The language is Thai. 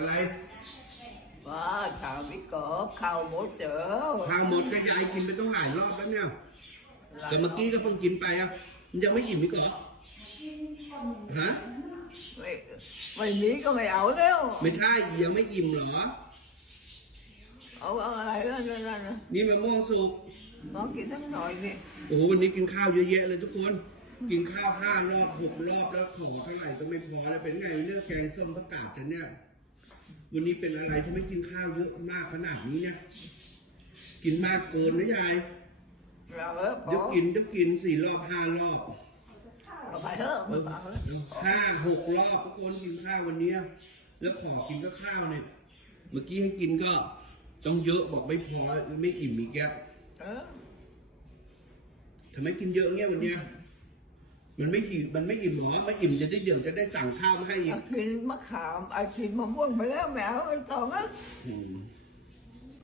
อะไร ว่าถามพี่กบเข้าหมดเจอข้าวหมดก็ยายกินไปต้องหลายรอบแล้วเนี่ย แต่เมื่อกี้ก็เพิ่งกินไปอะ มันยังไม่อิ่มอีกเหรอฮะ ไม่ไม่มีก็ไม่เอาแล้ว ไม่ใช่ยังไม่อิ่มเหรอ เอาเอาอะไรนั่นนั่นนั่นนี่มะม่วงสุกลองกินทั้งหน่อยสิโอ้โหวันนี้กินข้าวเยอะแยะเลยทุกคนกินข้าวห้ารอบหกรอบแล้วของเท่าไหร่ก็ไม่พอเลยเป็นไงเรื่องแกงส้มประกาศฉันเนี่ย วันนี้เป็นอะไรที่ไม่กินข้าวเยอะมากขนาดนี้เนี่ย กินมากเกินนะยายเราเออพเดี๋ยวอกินเดี๋ยวกินสี่รอบห้ารอบเอาไปเถอะเอไม่อเอาแล้วห้าหกรอบทุกคนกินข้าววันเนี้ยแล้วขอกินก็ข้าวเนี่ย เมื่อกี้ให้กินก็ต้องเยอะบอกไม่พอไม่อิ่มอีกแกเออทำไมกินเยอะเงี้ยวันเนี้ย มันไม่อิ่มมันไม่อิ่มหรอไม่อิ่มจะได้เดี๋ยวจะได้สั่งข้าวมาให้อีก เอากินมะขามเอากินมะม่วงไปแล้วแมวไอ้ตองอะอืม